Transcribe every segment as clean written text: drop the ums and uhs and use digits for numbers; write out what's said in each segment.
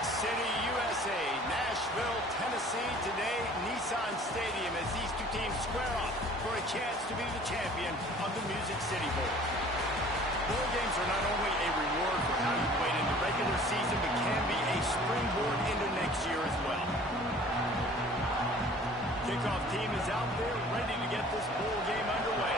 City, USA, Nashville, Tennessee. Today, Nissan Stadium as these two teams square off for a chance to be the champion of the Music City Bowl. Bowl games are not only a reward for how you played in the regular season, but can be a springboard into next year as well. Kickoff team is out there ready to get this bowl game underway.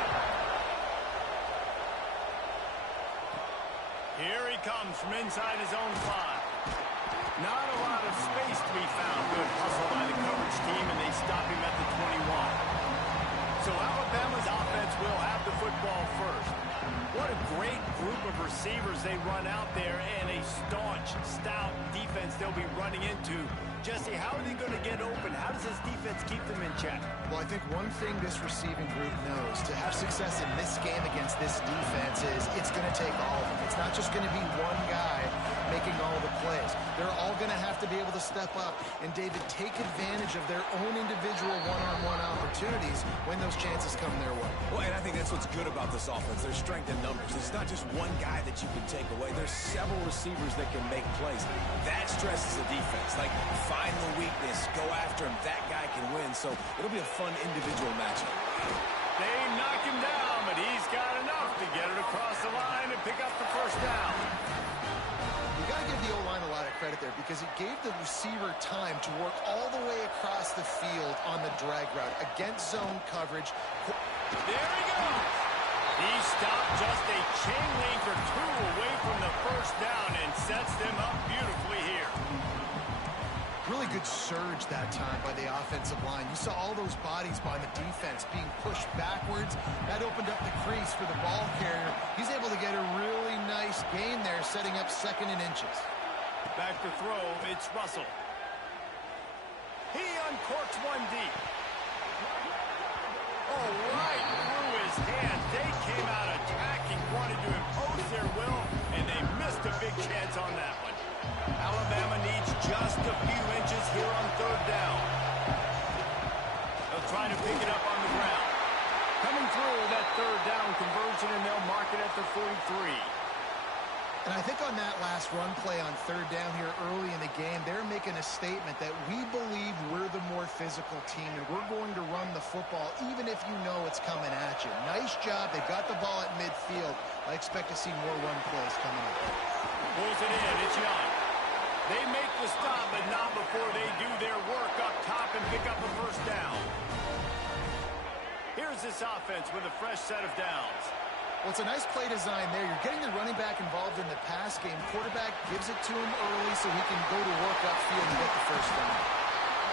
Here he comes from inside his own 5. Not a lot of space to be found. Good hustle by the coverage team, and they stop him at the 21. So Alabama's offense will have the football first. What a great group of receivers they run out there, and a staunch, stout defense they'll be running into. Jesse, how are they going to get open? How does this defense keep them in check? Well, I think one thing this receiving group knows to have success in this game against this defense is it's going to take all of them. It's not just going to be one guy making all the plays. They're all going to have to be able to step up and, David, take advantage of their own individual one-on-one opportunities when those chances come their way. Well, and I think that's what's good about this offense. There's strength in numbers. It's not just one guy that you can take away. There's several receivers that can make plays. That stresses the defense. Like, find the weakness, go after him. That guy can win. So it'll be a fun individual matchup. They knock him down, but he's got enough to get it across the line and pick up the first down. You got to give the O-line a lot of credit there because it gave the receiver time to work all the way across the field on the drag route against zone coverage. There he goes. He stopped just a chain link or two away from the first down and sets them up beautifully here. Really good surge that time by the offensive line. You saw all those bodies by the defense being pushed backwards. That opened up the crease for the ball carrier. He's able to get a really nice gain there, setting up 2nd and inches. Back to throw, it's Russell. He uncorks one deep. Oh, right through his hands. They came out attacking, wanted to impose their will, and they missed a big chance on that one. Alabama needs just a few inches here on 3rd down. They'll try to pick it up on the ground. Coming through that 3rd down conversion, and they'll mark it at the 43. And I think on that last run play on 3rd down here early in the game, they're making a statement that we believe we're the more physical team, and we're going to run the football even if you know it's coming at you. Nice job. They got the ball at midfield. I expect to see more run plays coming up. Pulls it in. It's Young. They make the stop, but not before they do their work up top and pick up a first down. Here's this offense with a fresh set of downs. Well, it's a nice play design there. You're getting the running back involved in the pass game. Quarterback gives it to him early so he can go to work upfield and get the first down.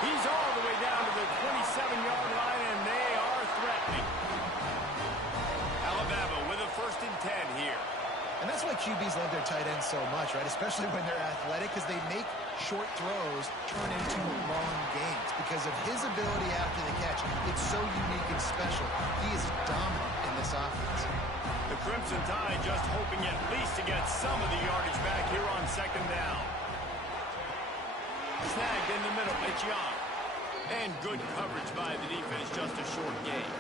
He's all the way down to the 27-yard line, and they are threatening. Alabama with a 1st and 10 here. And that's why QBs love their tight ends so much, right? Especially when they're athletic, because they make short throws turn into long gains. Because of his ability after the catch, it's so unique and special. He is dominant in this offense. The Crimson Tide just hoping at least to get some of the yardage back here on 2nd down. Snagged in the middle, it's Young. And good coverage by the defense, just a short gain.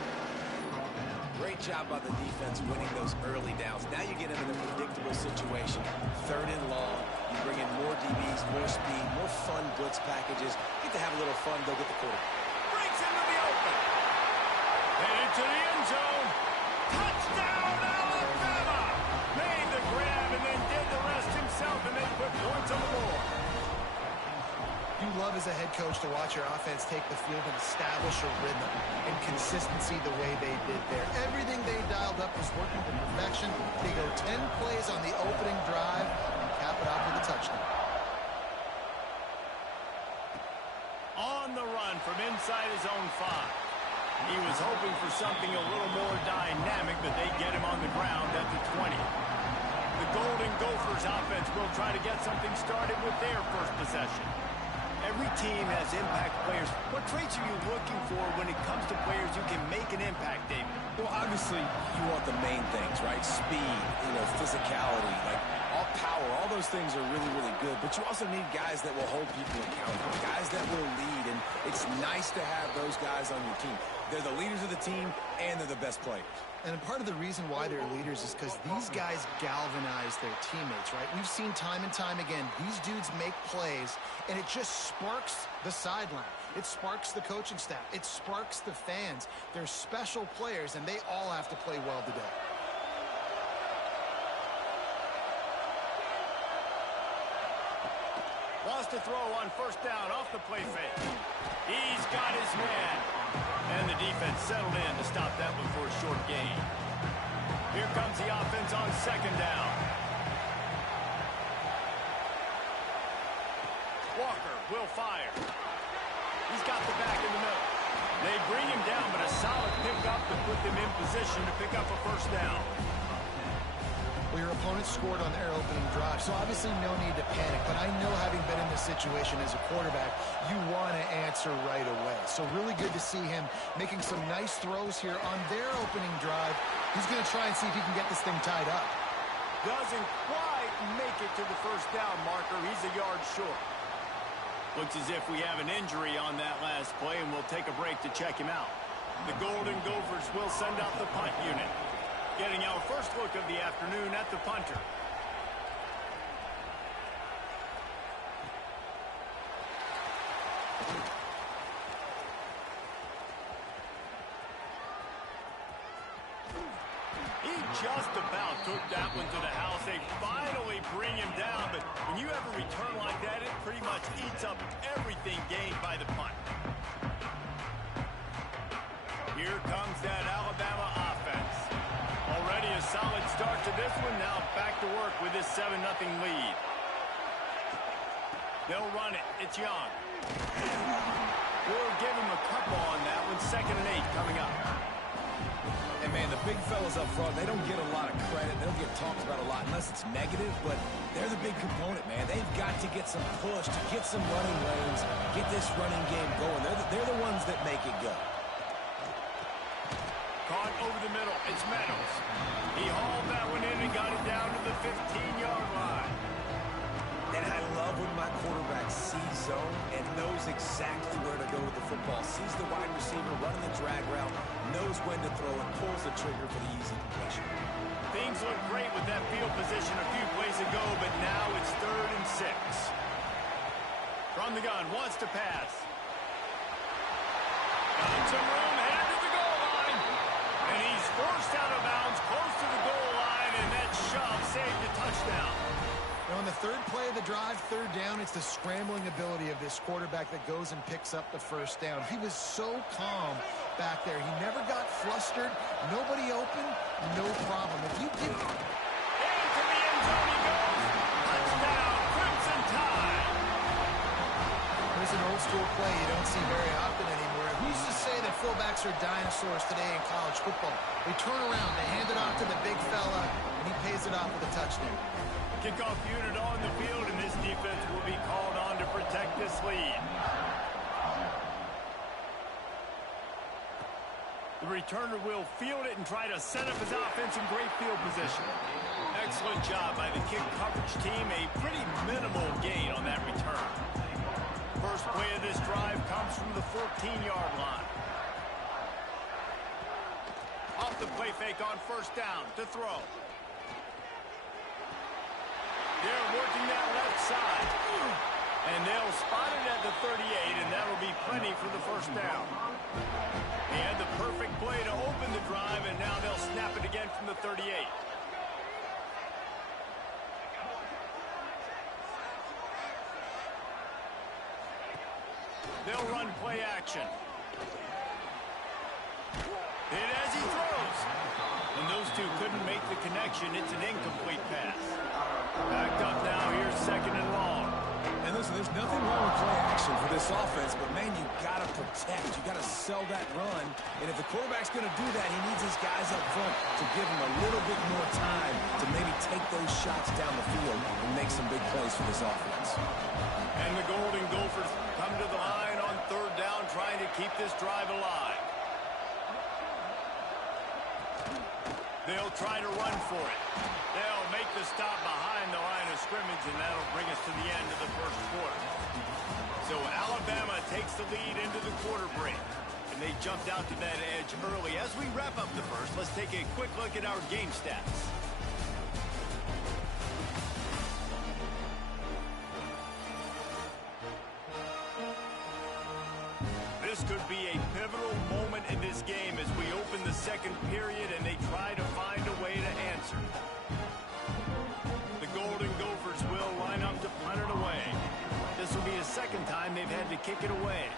Great job by the defense winning those early downs. Now you get into the predictable situation. 3rd and long. You bring in more DBs, more speed, more fun blitz packages. Get to have a little fun, go get the quarterback. Breaks into the open. Headed to the end zone. Touchdown, Alabama! Made the grab and then did the rest himself, and they put points on the board. You love as a head coach to watch your offense take the field and establish a rhythm and consistency the way they did there. Everything they dialed up was working to perfection. They go 10 plays on the opening drive and cap it off with a touchdown. On the run from inside his own 5. He was hoping for something a little more dynamic, but they get him on the ground at the 20. The Golden Gophers offense will try to get something started with their first possession. Every team has impact players. What traits are you looking for when it comes to players who can make an impact, David? Well, obviously, you want the main things, right? Speed, physicality. Like, power. All those things are really, really good. But you also need guys that will hold people accountable, guys that will lead. And it's nice to have those guys on your team. They're the leaders of the team, and they're the best players. And part of the reason why they're leaders is because these guys galvanize their teammates, right? We've seen time and time again, these dudes make plays, and it just sparks the sideline. It sparks the coaching staff. It sparks the fans. They're special players, and they all have to play well today. Wants to throw on first down off the play fake. He's got his man. And the defense settled in to stop that one for a short gain. Here comes the offense on second down. Walker will fire. He's got the back in the middle. They bring him down, but a solid pickup to put them in position to pick up a first down. Well, your opponent scored on their opening drive, so obviously no need to panic. But I know, having been in this situation as a quarterback, you want to answer right away. So really good to see him making some nice throws here on their opening drive. He's going to try and see if he can get this thing tied up. Doesn't quite make it to the first down marker. He's a yard short. Looks as if we have an injury on that last play, and we'll take a break to check him out. The Golden Gophers will send out the punt unit. Getting our first look of the afternoon at the punter. He just about took that one to the house. They finally bring him down, but when you have a return like that, it pretty much eats up everything gained by the punt. Here comes that Alabama offense. Already a solid start to this one. Now back to work with this 7-0 lead. They'll run it. It's Young. We'll give him a couple on that one. 2nd and 8 coming up. And, man, the big fellas up front, they don't get a lot of credit. They don't get talked about a lot unless it's negative, but they're the big component, man. They've got to get some push, to get some running lanes, get this running game going. They're the ones that make it go. Caught over the middle. It's Meadows. He hauled that one in and got it down to the 15-yard line. And I love when my quarterback sees zone and knows exactly where to go with the football. Sees the wide receiver running the drag route, knows when to throw, and pulls the trigger for the easy completion. Things look great with that field position a few plays ago, but now it's 3rd and 6. From the gun, wants to pass. Got some room, headed to the goal line. And he's forced out of bounds, close to the goal line, and that shove saved a touchdown. Now, on the third play of the drive, 3rd down, it's the scrambling ability of this quarterback that goes and picks up the first down. He was so calm back there. He never got flustered. Nobody open, no problem. If you give... Into the end zone he goes. Touchdown, Crimson Tide. There's an old school play you don't see very often anymore. Who's to say that fullbacks are dinosaurs today in college football? They turn around, they hand it off to the big fella, and he pays it off with a touchdown. Kickoff unit on the field, and this defense will be called on to protect this lead. The returner will field it and try to set up his offense in great field position. Excellent job by the kick coverage team. A pretty minimal gain on that return. First play of this drive comes from the 14-yard line. Off the play fake on first down to throw. They're working that left side. And they'll spot it at the 38, and that'll be plenty for the first down. They had the perfect play to open the drive, and now they'll snap it again from the 38. They'll run play action. Hit as he throws. And those two couldn't make the connection. It's an incomplete pass. Backed up now. Here's 2nd and long. And listen, there's nothing wrong with play action for this offense, but, man, you got to protect. You got to sell that run. And if the quarterback's going to do that, he needs his guys up front to give him a little bit more time to maybe take those shots down the field and make some big plays for this offense. And the Golden Gophers come to the line on 3rd down, trying to keep this drive alive. They'll try to run for it. They'll make the stop behind the line of scrimmage, and that'll bring us to the end of the first quarter. So Alabama takes the lead into the quarter break, and they jumped out to that edge early. As we wrap up the first, let's take a quick look at our game stats. This could be a pivotal moment in this game as we open the second period and they try to find a way to answer. The Golden Gophers will line up to punt it away. This will be the second time they've had to kick it away.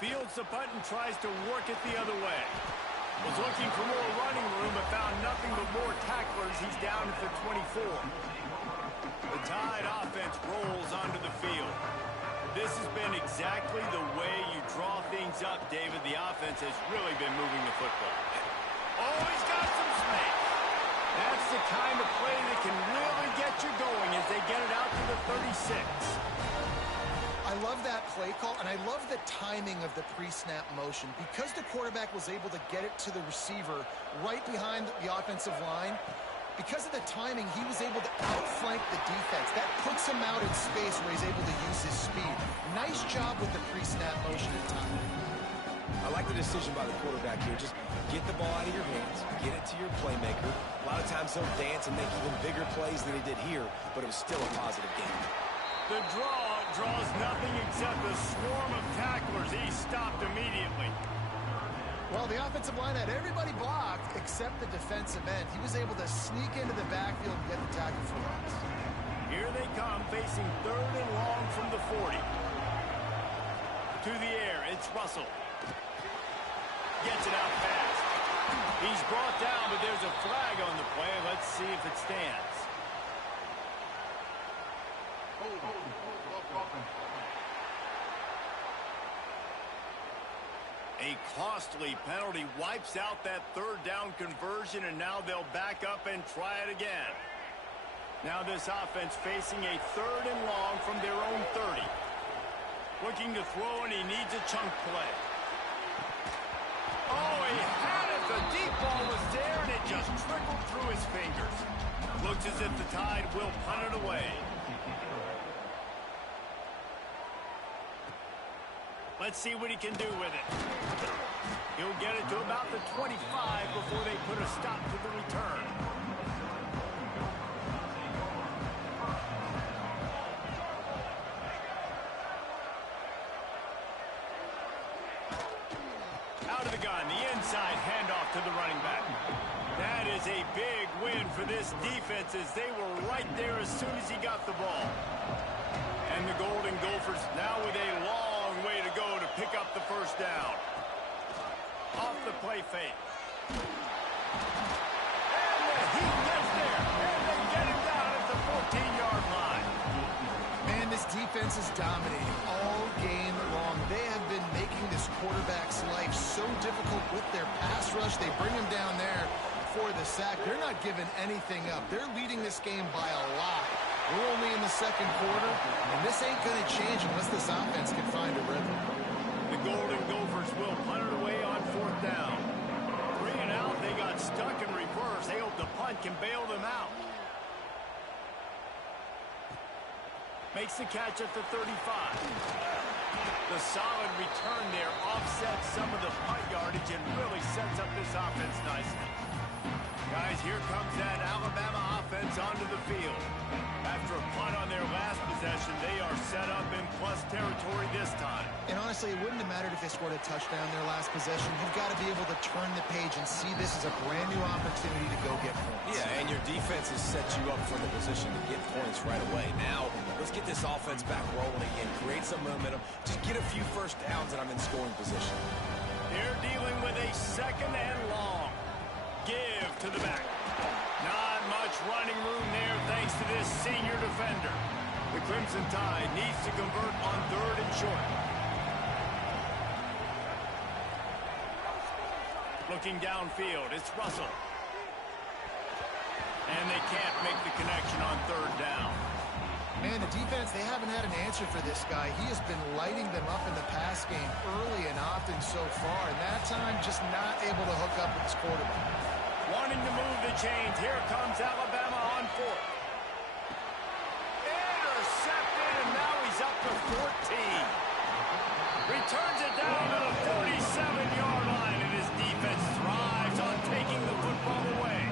Fields the punt and tries to work it the other way. Was looking for more running room but found nothing but more tacklers. He's down at the 24. The Tide offense rolls onto the field. This has been exactly the way you draw things up, David. The offense has really been moving the football. Oh, he's got some space. That's the kind of play that can really get you going as they get it out to the 36. I love that play call, and I love the timing of the pre-snap motion. Because the quarterback was able to get it to the receiver right behind the offensive line, because of the timing, he was able to outflank the defense. That puts him out in space where he's able to use his speed. Nice job with the pre-snap motion and timing. I like the decision by the quarterback here. Just get the ball out of your hands, get it to your playmaker. A lot of times he'll dance and make even bigger plays than he did here, but it was still a positive game. The draw draws nothing except a swarm of tacklers. He's stopped immediately. Well, the offensive line had everybody blocked except the defensive end. He was able to sneak into the backfield and get the tackle for loss. Here they come, facing 3rd and long from the 40. To the air, it's Russell. Gets it out fast. He's brought down, but there's a flag on the play. Let's see if it stands. A costly penalty wipes out that 3rd down conversion, and now they'll back up and try it again. Now this offense facing a 3rd and long from their own 30. Looking to throw, and he needs a chunk play. Oh, he had it. The deep ball was there, and it just trickled through his fingers. Looks as if the Tide will punt it away. Let's see what he can do with it. He'll get it to about the 25 before they put a stop to the return. Out of the gun, the inside handoff to the running back. That is a big win for this defense as they were right there as soon as he got the ball. And the Golden Gophers now with a long way to go to pick up the first down. Off the play fake. And he gets there. And they get him down at the 14-yard line. Man, this defense is dominating all game long. They have been making this quarterback's life so difficult with their pass rush. They bring him down there for the sack. They're not giving anything up. They're leading this game by a lot. We're only in the second quarter, and this ain't going to change unless this offense can find a rhythm. The Golden Gophers will punt it away on 4th down. 3 and out, they got stuck in reverse. They hope the punt can bail them out. Makes the catch at the 35. The solid return there offsets some of the punt yardage and really sets up this offense nicely. Guys, here comes that Alabama offense onto the field. After a punt on their last possession, they are set up in plus territory this time. And honestly, it wouldn't have mattered if they scored a touchdown their last possession. You've got to be able to turn the page and see this as a brand new opportunity to go get points. Yeah, and your defense has set you up for the position to get points right away. Now, let's get this offense back rolling again, create some momentum, just get a few first downs, and I'm in scoring position. They're dealing with a 2nd and long. Give to the back. Not much running room there thanks to this senior defender. The Crimson Tide needs to convert on 3rd and short. Looking downfield, it's Russell. And they can't make the connection on 3rd down. Man, the defense, they haven't had an answer for this guy. He has been lighting them up in the pass game early and often so far, and that time just not able to hook up with his quarterback. Wanting to move the chains. Here comes Alabama on fourth. Intercepted, and now he's up to 14. Returns it down to the 37-yard line, and his defense thrives on taking the football away.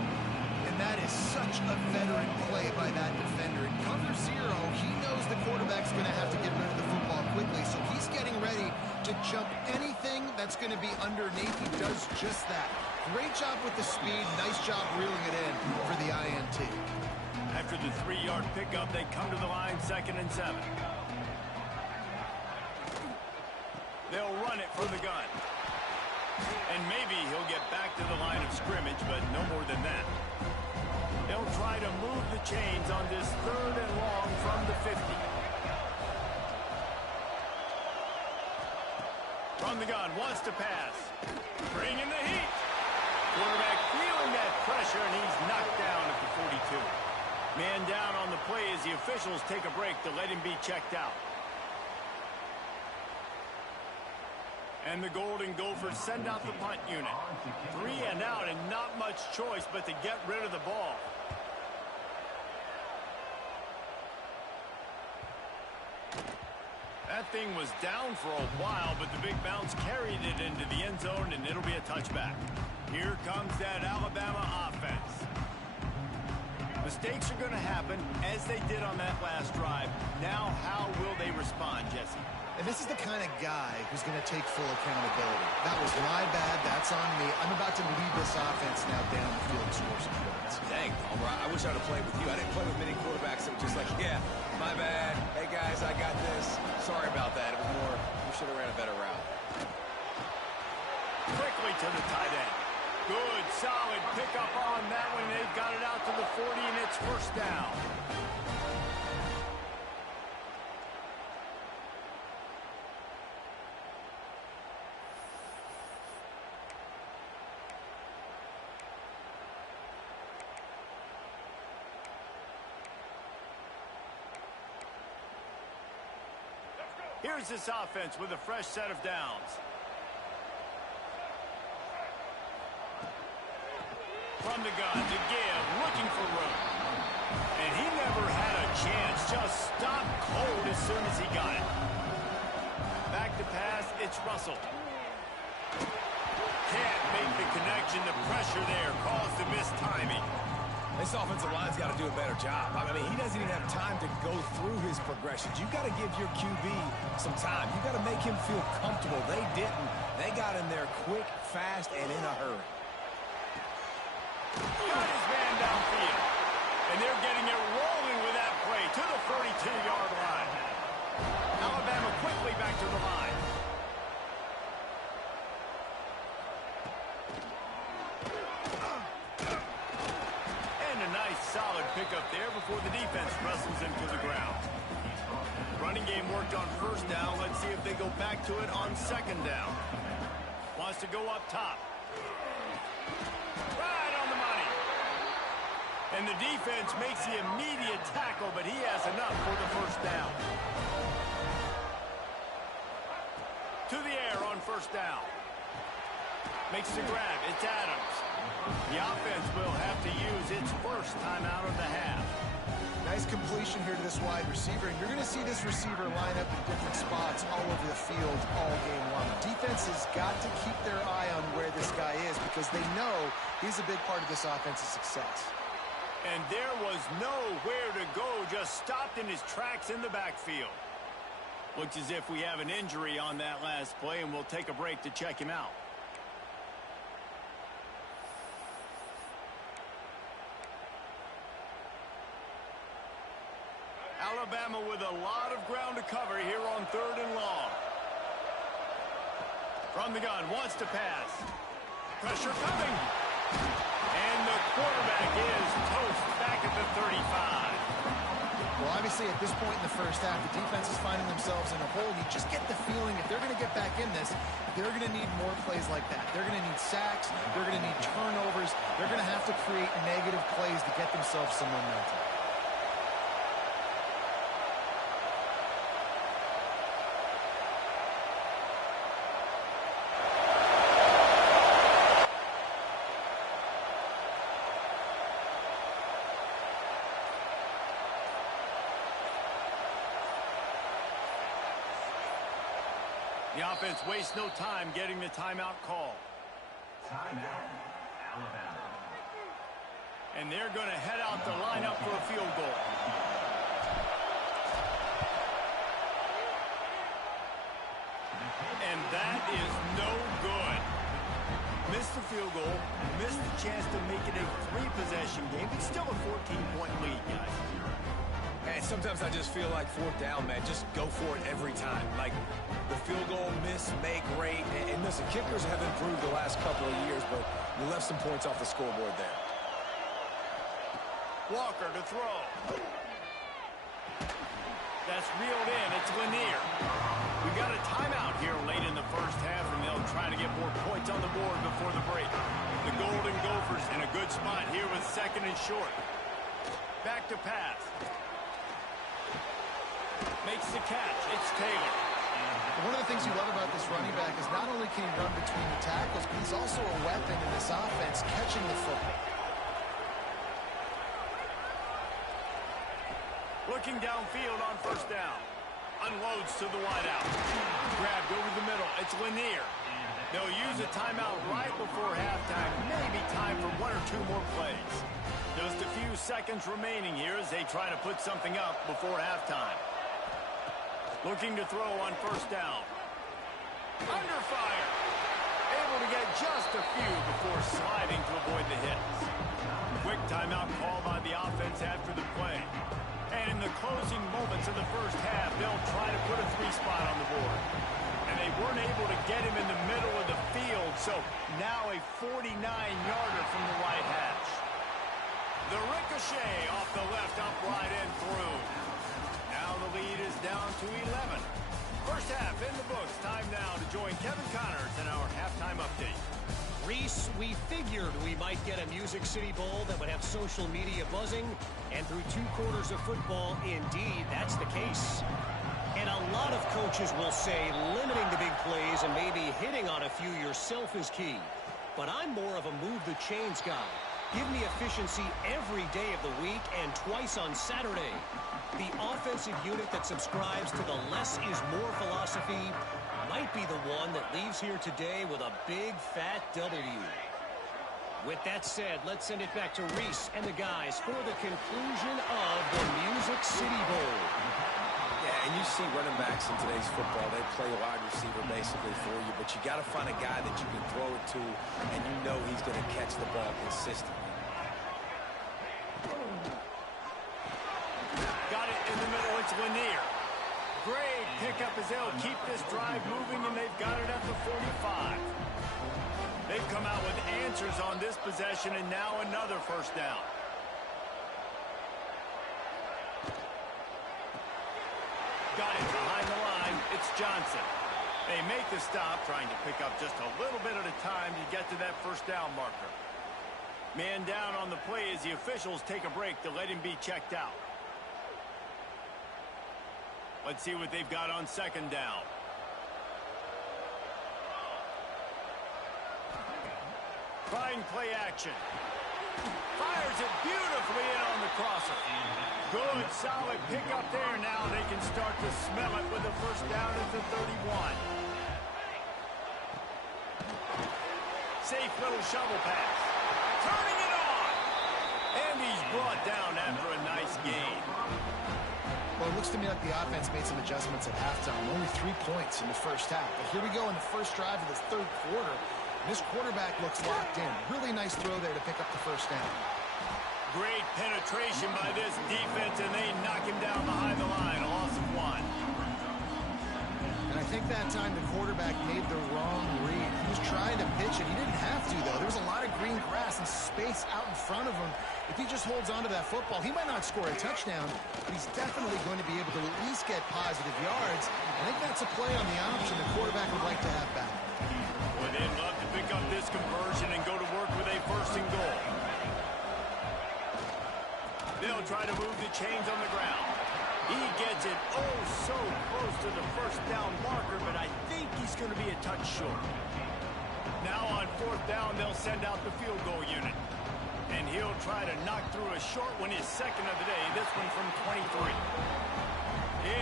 And that is such a veteran play by that defender. In cover zero, he knows the quarterback's going to have to get rid of the football quickly, so he's getting ready to jump anything that's going to be underneath. He does just that. Great job with the speed. Nice job reeling it in for the INT. After the 3-yard pickup, they come to the line 2nd and 7. They'll run it from the gun. And maybe he'll get back to the line of scrimmage, but no more than that. They'll try to move the chains on this 3rd and long from the 50. From the gun, wants to pass. Bringing the heat. Quarterback feeling that pressure, and he's knocked down at the 42. Man down on the play as the officials take a break to let him be checked out. And the Golden Gophers send out the punt unit. 3 and out, and not much choice but to get rid of the ball. That thing was down for a while, but the big bounce carried it into the end zone, and it'll be a touchback. Here comes that Alabama offense. Mistakes are going to happen, as they did on that last drive. Now, how will they respond, Jesse? And this is the kind of guy who's going to take full accountability. That was my bad. That's on me. I'm about to lead this offense now down the field and score some points. Dang, Palmer, I wish I'd have played with you. I didn't play with many quarterbacks that were just like, yeah, my bad. Hey, guys, I got this. Sorry about that. It was more, we should have ran a better route. Quickly to the tight end. Good, solid pickup on that one. They've got it out to the 40, and it's 1st down. Here's this offense with a fresh set of downs. From the gun to give, looking for room. And he never had a chance, just stopped cold as soon as he got it. Back to pass, it's Russell. Can't make the connection, the pressure there caused the missed timing. This offensive line's got to do a better job. I mean, he doesn't even have time to go through his progressions. You've got to give your QB some time. You've got to make him feel comfortable. They didn't. They got in there quick, fast, and in a hurry. Got his man downfield. And they're getting it rolling with that play to the 32-yard line. Alabama quickly back to the line. And a nice solid pickup there before the defense wrestles him to the ground. Running game worked on 1st down. Let's see if they go back to it on 2nd down. Wants to go up top. Right on the money. And the defense makes the immediate tackle, but he has enough for the 1st down. To the air on 1st down. Makes the grab. It's Adams. The offense will have to use its 1st timeout of the half. Nice completion here to this wide receiver. And you're going to see this receiver line up in different spots all over the field all game long. Defense has got to keep their eye on where this guy is because they know he's a big part of this offense's success. And there was nowhere to go, just stopped in his tracks in the backfield. Looks as if we have an injury on that last play, and we'll take a break to check him out. Alabama with a lot of ground to cover here on 3rd and long. From the gun, wants to pass. Pressure coming. And the quarterback is toast back at the 35. Well, obviously, at this point in the 1st half, the defense is finding themselves in a hole. You just get the feeling if they're going to get back in this, they're going to need more plays like that. They're going to need sacks. They're going to need turnovers. They're going to have to create negative plays to get themselves some momentum. The offense wastes no time getting the timeout call. Timeout, Alabama. And they're going to head out to line up for a field goal. And that is no good. Missed the field goal, missed the chance to make it a 3-possession game, but still a 14-point lead, guys. And sometimes I just feel like fourth down, man, just go for it every time. Like the field goal, miss, make, rate. And listen, kickers have improved the last couple of years, but you left some points off the scoreboard there. Walker to throw. That's reeled in. It's Lanier. We got a timeout here late in the first half, and they'll try to get more points on the board before the break. The Golden Gophers in a good spot here with 2nd and short. Back to pass. Makes the catch. It's Taylor. One of the things you love about this running back is not only can he run between the tackles, but he's also a weapon in this offense catching the football. Looking downfield on first down. Unloads to the wideout. Grabbed over the middle. It's Lanier. They'll use a timeout right before halftime. Maybe time for 1 or 2 more plays. Just a few seconds remaining here as they try to put something up before halftime. Looking to throw on first down. Under fire. Able to get just a few before sliding to avoid the hits. Quick timeout call by the offense after the play. And in the closing moments of the first half, they'll try to put a 3-spot on the board. And they weren't able to get him in the middle of the field, so now a 49-yarder from the right hash. The ricochet off the left upright and through. Now the lead is down to 11. First half in the books. Time now to join Kevin Connors in our halftime update. Reese, we figured we might get a Music City Bowl that would have social media buzzing, and through 2 quarters of football, indeed, that's the case. And a lot of coaches will say limiting the big plays and maybe hitting on a few yourself is key. But I'm more of a move the chains guy. Give me efficiency every day of the week and twice on Saturday. The offensive unit that subscribes to the less is more philosophy might be the one that leaves here today with a big fat W. With that said, let's send it back to Reese and the guys for the conclusion of the Music City Bowl. Yeah, and you see running backs in today's football, they play wide receiver basically for you, but you got to find a guy that you can throw it to, and you know he's going to catch the ball consistently. Got it in the middle. It's Lanier. Great pickup as they'll keep this drive moving, and they've got it at the 45. They've come out with answers on this possession, and now another first down. Got it behind the line. It's Johnson. They make the stop, trying to pick up just a little bit at a time to get to that first down marker. Man down on the play as the officials take a break to let him be checked out. Let's see what they've got on second down. Trying play action. Fires it beautifully in on the crosser. Good, solid pickup there. Now they can start to smell it with the first down at the 31. Safe little shovel pass. Turning it on. And he's brought down after a nice gain. Well, it looks to me like the offense made some adjustments at halftime. Only 3 points in the first half. But here we go in the first drive of the third quarter. This quarterback looks locked in. Really nice throw there to pick up the first down. Great penetration by this defense, and they knock him down behind the line. A loss of 1. And I think that time the quarterback made the wrong read. He was trying to pitch it. He didn't have to, though. There was a lot of green grass and space out in front of him. If he just holds on to that football, he might not score a touchdown, but he's definitely going to be able to at least get positive yards. I think that's a play on the option the quarterback would like to have back. Well, they'd love to pick up this conversion and go to work with a first and goal. They'll try to move the chains on the ground. He gets it oh so close to the first down marker, but I think he's going to be a touch short. Now on fourth down, they'll send out the field goal unit. And he'll try to knock through a short one, his second of the day, this one from 23.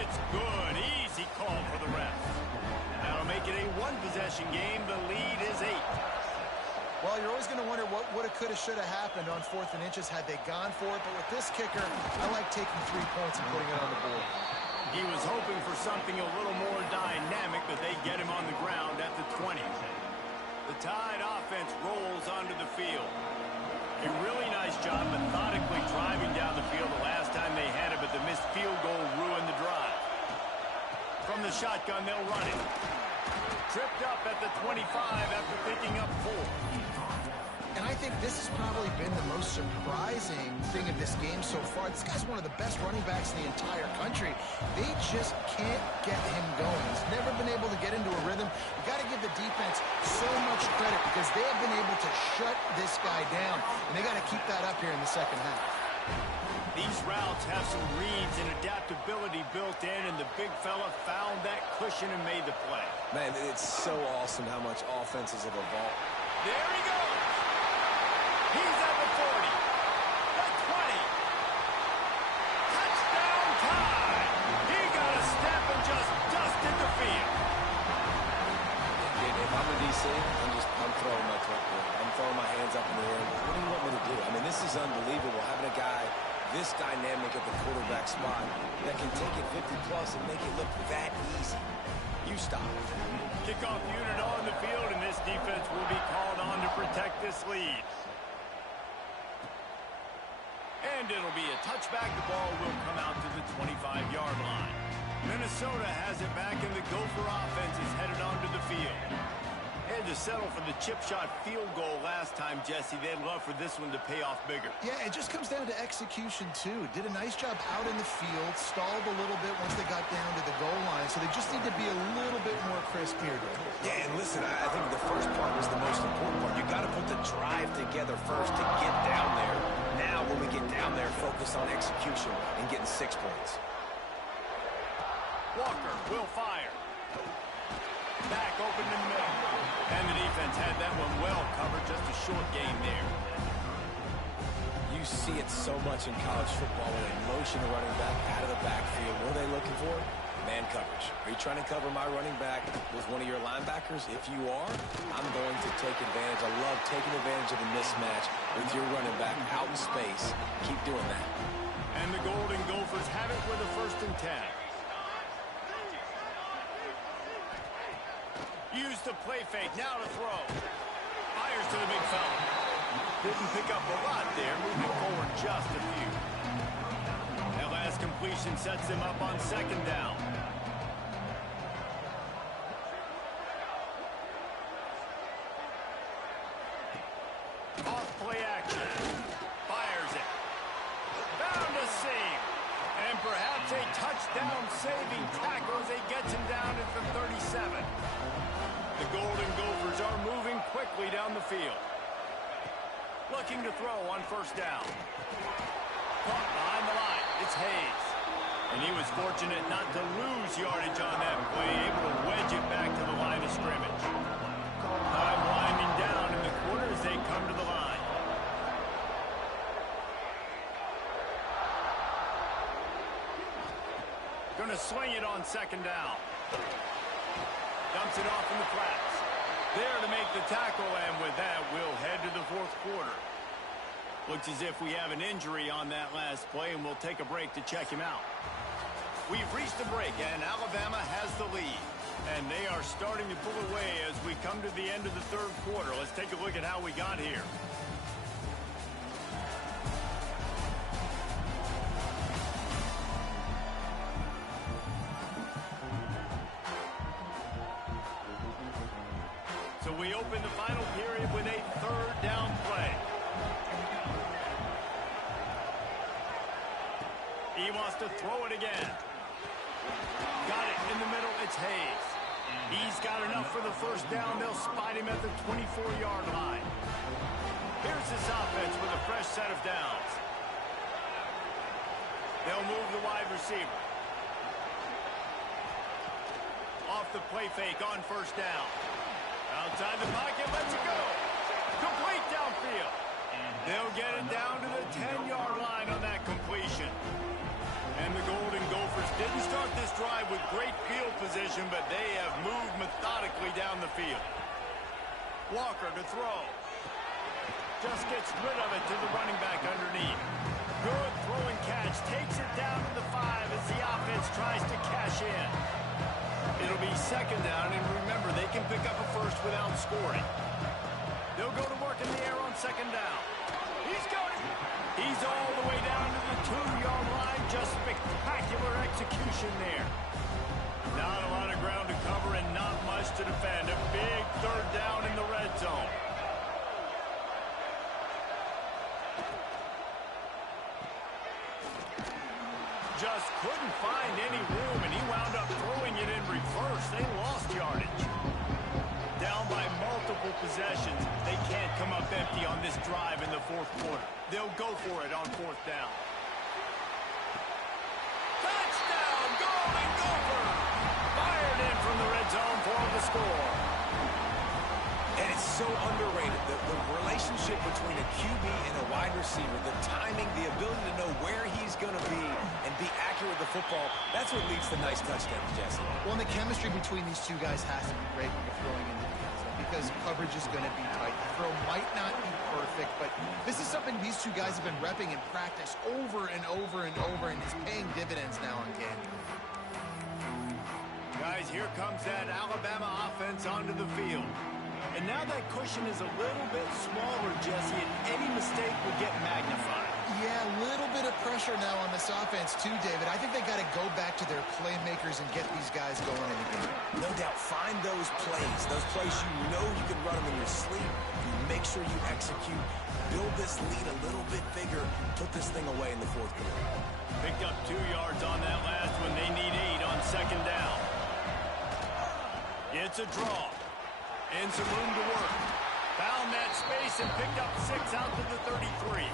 It's good. Easy call for the refs. That'll make it a one-possession game. The lead is 8. Well, you're always going to wonder what woulda, coulda, shoulda happened on 4th and inches had they gone for it. But with this kicker, I like taking 3 points and putting it on the board. He was hoping for something a little more dynamic, but they get him on the ground at the 20. The Tide offense rolls onto the field. A really nice job methodically driving down the field the last time they had it, but the missed field goal ruined the drive. From the shotgun, they'll run it. Tripped up at the 25 after picking up 4. And I think this has probably been the most surprising thing of this game so far. This guy's one of the best running backs in the entire country. They just can't get him going. He's never been able to get into a rhythm. You got to give the defense so much credit because they have been able to shut this guy down. And they got to keep that up here in the second half. These routes have some reads and adaptability built in, and the big fella found that cushion and made the play. Man, it's so awesome how much offenses have evolved. There he goes. He's at the 40. The 20. Touchdown Tide. He got a step and just dusted the field. If I'm a DC, I'm throwing my clipboard. I'm throwing my hands up in the air. What do you want me to do? I mean, this is unbelievable, having a guy this dynamic at the quarterback spot that can take it 50-plus and make it look that easy. You stop. Kickoff unit on the field, and this defense will be called on to protect this lead. And it'll be a touchback. The ball will come out to the 25-yard line. Minnesota has it back, and the Gopher offense is headed onto the field. Had to settle for the chip shot field goal last time, Jesse. They'd love for this one to pay off bigger. Yeah, it just comes down to execution, too. Did a nice job out in the field, stalled a little bit once they got down to the goal line, so they just need to be a little bit more crisp here. Yeah, and listen, I think the first part was the most important part. You got to put the drive together first to get down there. Now, when we get down there, focus on execution and getting 6 points. Walker will fire. Back open in the middle. And the defense had that one well covered. Just a short game there. You see it so much in college football when they motion a running back out of the backfield. What are they looking for? Man coverage. Are you trying to cover my running back with one of your linebackers? If you are, I'm going to take advantage. I love taking advantage of the mismatch with your running back out in space. Keep doing that. And the Golden Gophers have it with a 1st and 10. Use the play fake, now to throw. Fires to the big fella. Didn't pick up a lot there, moving forward just a few. That last completion sets him up on 2nd down. Off play action. Fires it. Found a seam. And perhaps a touchdown-saving tackle as he gets him down at the 37. The Golden Gophers are moving quickly down the field. Looking to throw on 1st down. Caught behind the line. It's Hayes. And he was fortunate not to lose yardage on that play, able to wedge it back to the line of scrimmage. Time winding down in the quarter as they come to the line. Going to swing it on 2nd down. Dumps it off in the flats. There to make the tackle, and with that, we'll head to the 4th quarter. Looks as if we have an injury on that last play, and we'll take a break to check him out. We've reached the break, and Alabama has the lead. And they are starting to pull away as we come to the end of the 3rd quarter. Let's take a look at how we got here. So we open the final period with a 3rd down play. He wants to throw it again. Got it in the middle. It's Hayes. He's got enough for the 1st down. They'll spot him at the 24-yard line. Here's this offense with a fresh set of downs. They'll move the wide receiver. Off the play fake on 1st down. Outside the pocket, lets it go. Complete downfield. They'll get it down to the 10-yard line on that completion. And the Golden Gophers didn't start this drive with great field position, but they have moved methodically down the field. Walker to throw. Just gets rid of it to the running back underneath. Good throwing catch. Takes it down to the 5 as the offense tries to cash in. It'll be second down, and remember, they can pick up a first without scoring. They'll go to work in the air on second down. He's got it. He's all the way down to the 2-yard line. Just spectacular execution there. Not a lot of ground to cover and not much to defend. A big third down in the red zone. Just couldn't find any room, and he wound up throwing it in reverse. They lost yardage. Down by multiple possessions. They can't come up empty on this drive in the fourth quarter. They'll go for it on fourth down. Touchdown, Golden Gopher! Fired in from the red zone for the score. And it's so underrated, the relationship between a QB and a wide receiver, the timing, the ability to know where he's going to be and be accurate with the football, that's what leads to nice touchdowns, Jesse. Well, and the chemistry between these two guys has to be great when you're throwing into the end zone because coverage is going to be tight. The throw might not be perfect, but this is something these two guys have been repping in practice over and over and over, and it's paying dividends now on game. Guys, here comes that Alabama offense onto the field. And now that cushion is a little bit smaller, Jesse, and any mistake would get magnified. Yeah, a little bit of pressure now on this offense too, David. I think they got to go back to their playmakers and get these guys going in the game. No doubt, find those plays you know you can run them in your sleep. You make sure you execute, build this lead a little bit bigger, put this thing away in the fourth quarter. Picked up 2 yards on that last one. They need 8 on second down. It's a draw. And some room to work. Found that space and picked up 6 out to the 33.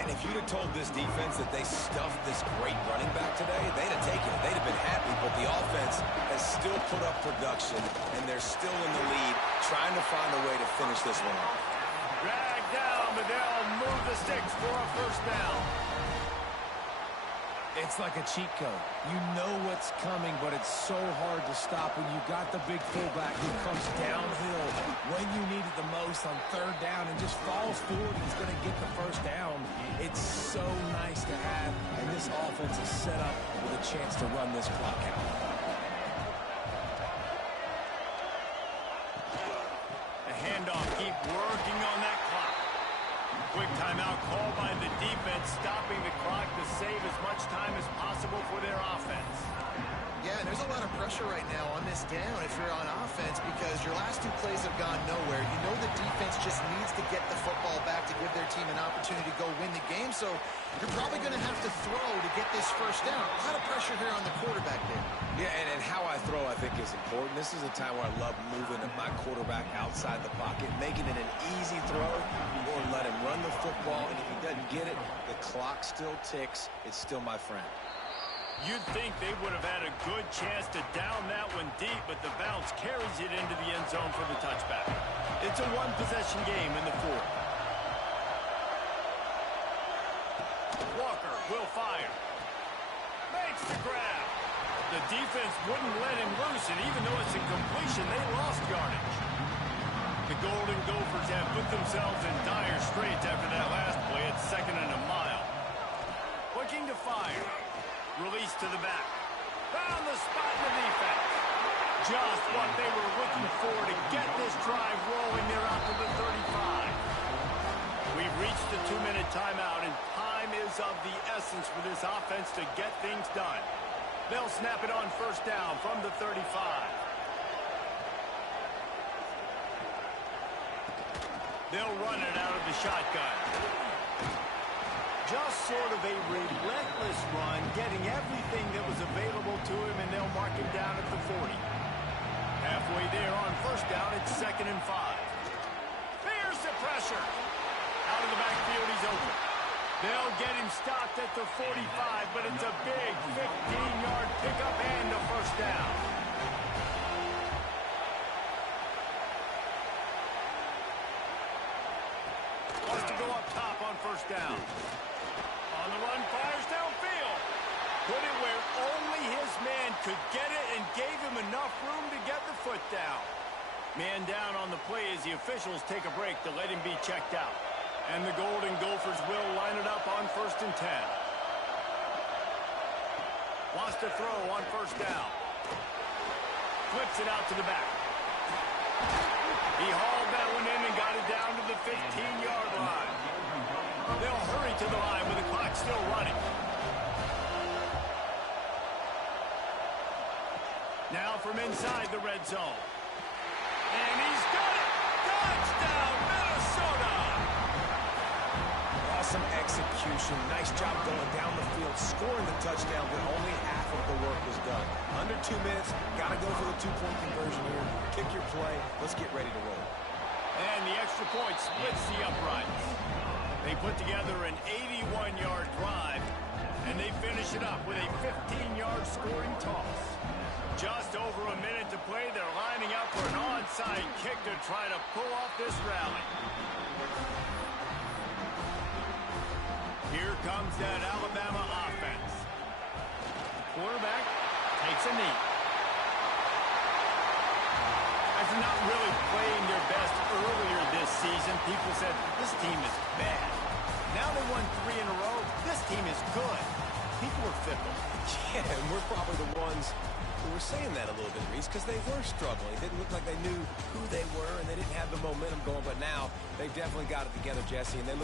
And if you'd have told this defense that they stuffed this great running back today, they'd have taken it. They'd have been happy, but the offense has still put up production, and they're still in the lead, trying to find a way to finish this one off. Dragged down, but they'll move the sticks for a first down. It's like a cheat code. You know what's coming, but it's so hard to stop when you got the big fullback who comes downhill when you need it the most on third down and just falls forward and is going to get the first down. It's so nice to have, and this offense is set up with a chance to run this clock out. The handoff, keep working on that clock. Quick timeout called by the defense, stopping the clock to save as much time as possible for their offense. Yeah, and there's a lot of pressure right now on this down if you're on offense because your last 2 plays have gone nowhere. You know the defense just needs to get the football back to give their team an opportunity to go win the game, so you're probably going to have to throw to get this first down. A lot of pressure here on the quarterback there. Yeah, and how I throw, I think, is important. This is a time where I love moving my quarterback outside the pocket, making it an easy throw, or let him run the football, and if he doesn't get it, the clock still ticks. It's still my friend. You'd think they would have had a good chance to down that one deep, but the bounce carries it into the end zone for the touchback. It's a one-possession game in the fourth. Walker will fire. Makes the grab. The defense wouldn't let him loose, and even though it's a completion, they lost yardage. The Golden Gophers have put themselves in dire straits after that last play at 2nd and a mile. Looking to fire. Release to the back. Found the spot in the defense. Just what they were looking for to get this drive rolling. They're out to the 35. We've reached the 2-minute timeout, and time is of the essence for this offense to get things done. They'll snap it on first down from the 35. They'll run it out of the shotgun. Just sort of a relentless run, getting everything that was available to him, and they'll mark him down at the 40. Halfway there on first down, it's 2nd and 5. Fears the pressure. Out of the backfield, he's open. They'll get him stopped at the 45, but it's a big 15-yard pickup and a first down. Wants to go up top on first down. On the run, fires downfield. Put it where only his man could get it and gave him enough room to get the foot down. Man down on the play as the officials take a break to let him be checked out. And the Golden Gophers will line it up on 1st and 10. Wants to throw on 1st down. Flips it out to the back. He hauled that one in and got it down to the 15-yard line. They'll hurry to the line with the clock still running. Now from inside the red zone. And he's got it! Touchdown, Minnesota! Awesome execution. Nice job going down the field, scoring the touchdown, but only half of the work was done. Under 2 minutes, got to go for the two-point conversion here. Kick your play. Let's get ready to roll. And the extra point splits the uprights. They put together an 81-yard drive, and they finish it up with a 15-yard scoring toss. Just over a minute to play. They're lining up for an onside kick to try to pull off this rally. Here comes that Alabama offense. Quarterback takes a knee. After not really playing their best earlier this season, people said, this team is bad. Now they won 3 in a row. This team is good. People were fickle. Yeah, and we're probably the ones who were saying that a little bit, Reese, because they were struggling. It didn't look like they knew who they were, and they didn't have the momentum going. But now they've definitely got it together, Jesse, and they look